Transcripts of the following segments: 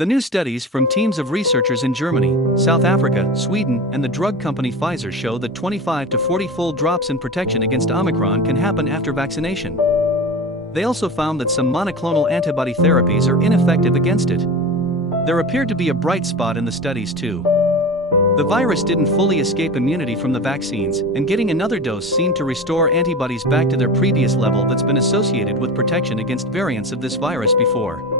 The new studies from teams of researchers in Germany, South Africa, Sweden, and the drug company Pfizer show that 25 to 40-fold drops in protection against Omicron can happen after vaccination. They also found that some monoclonal antibody therapies are ineffective against it. There appeared to be a bright spot in the studies too. The virus didn't fully escape immunity from the vaccines, and getting another dose seemed to restore antibodies back to their previous level that's been associated with protection against variants of this virus before.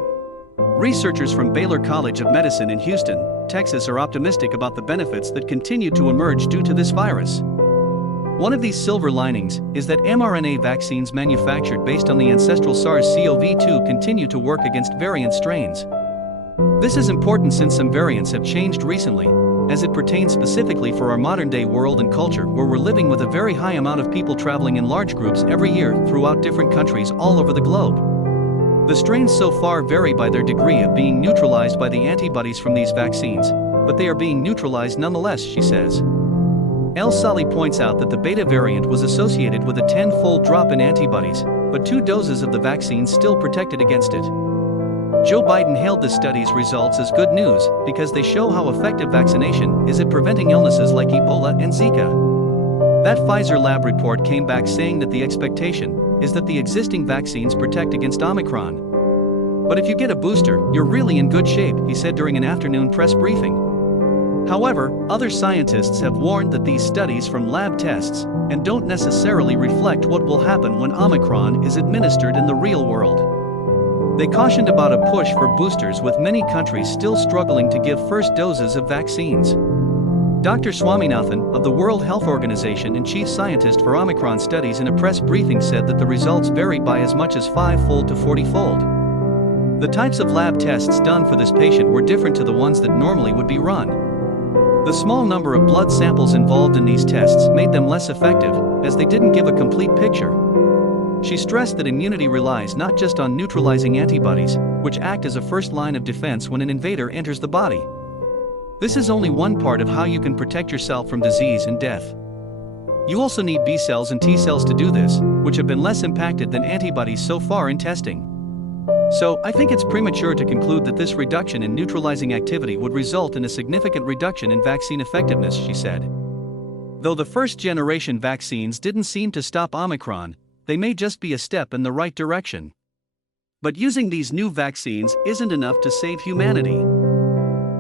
Researchers from Baylor College of Medicine in Houston, Texas are optimistic about the benefits that continue to emerge due to this virus. One of these silver linings is that mRNA vaccines manufactured based on the ancestral SARS-CoV-2 continue to work against variant strains. This is important since some variants have changed recently, as it pertains specifically for our modern-day world and culture where we're living with a very high amount of people traveling in large groups every year throughout different countries all over the globe. The strains so far vary by their degree of being neutralized by the antibodies from these vaccines, but they are being neutralized nonetheless, she says. El Sali points out that the beta variant was associated with a 10-fold drop in antibodies, but 2 doses of the vaccine still protected against it. Joe Biden hailed the study's results as good news because they show how effective vaccination is at preventing illnesses like Ebola and Zika. That Pfizer lab report came back saying that the expectation is that the existing vaccines protect against Omicron. But if you get a booster, you're really in good shape, he said during an afternoon press briefing. However, other scientists have warned that these studies from lab tests and don't necessarily reflect what will happen when Omicron is administered in the real world. They cautioned about a push for boosters with many countries still struggling to give first doses of vaccines. Dr. Swaminathan of the World Health Organization and chief scientist for Omicron studies in a press briefing said that the results vary by as much as 5-fold to 40-fold. The types of lab tests done for this patient were different to the ones that normally would be run. The small number of blood samples involved in these tests made them less effective, as they didn't give a complete picture. She stressed that immunity relies not just on neutralizing antibodies, which act as a first line of defense when an invader enters the body. This is only one part of how you can protect yourself from disease and death. You also need B cells and T cells to do this, which have been less impacted than antibodies so far in testing. So, I think it's premature to conclude that this reduction in neutralizing activity would result in a significant reduction in vaccine effectiveness, she said. Though the first-generation vaccines didn't seem to stop Omicron, they may just be a step in the right direction. But using these new vaccines isn't enough to save humanity.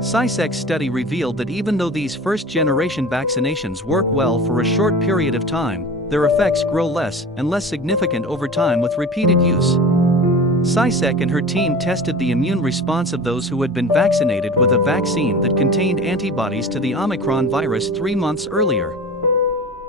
CySec's study revealed that even though these first-generation vaccinations work well for a short period of time, their effects grow less and less significant over time with repeated use. CySec and her team tested the immune response of those who had been vaccinated with a vaccine that contained antibodies to the Omicron virus 3 months earlier.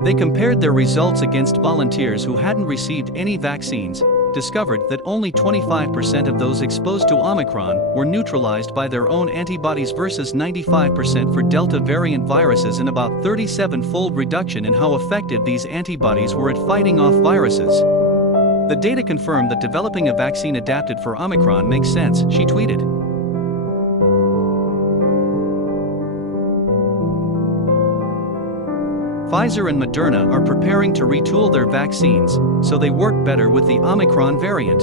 They compared their results against volunteers who hadn't received any vaccines, discovered that only 25% of those exposed to Omicron were neutralized by their own antibodies versus 95% for Delta variant viruses, and about 37-fold reduction in how effective these antibodies were at fighting off viruses. The data confirmed that developing a vaccine adapted for Omicron makes sense, she tweeted. Pfizer and Moderna are preparing to retool their vaccines so they work better with the Omicron variant.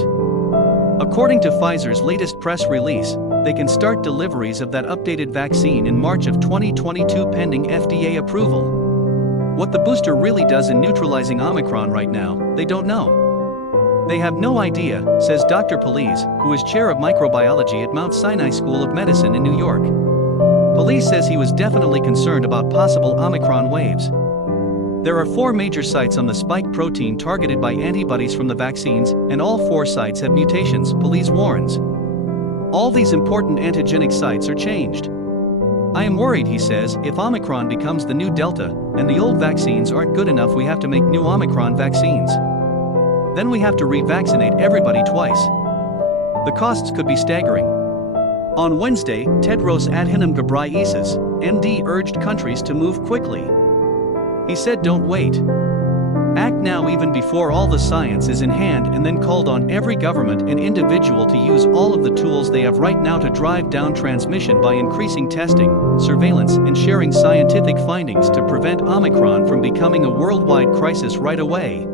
According to Pfizer's latest press release, they can start deliveries of that updated vaccine in March of 2022 pending FDA approval. What the booster really does in neutralizing Omicron right now, they don't know. They have no idea, says Dr. Police, who is chair of microbiology at Mount Sinai School of Medicine in New York. Police says he was definitely concerned about possible Omicron waves. There are 4 major sites on the spike protein targeted by antibodies from the vaccines, and all 4 sites have mutations, Police warns. All these important antigenic sites are changed. I am worried, he says, if Omicron becomes the new Delta, and the old vaccines aren't good enough, we have to make new Omicron vaccines. Then we have to revaccinate everybody twice. The costs could be staggering. On Wednesday, Tedros Adhanom Ghebreyesus, MD, urged countries to move quickly. He said, "Don't wait. Act now, even before all the science is in hand," and then called on every government and individual to use all of the tools they have right now to drive down transmission by increasing testing, surveillance, and sharing scientific findings to prevent Omicron from becoming a worldwide crisis right away.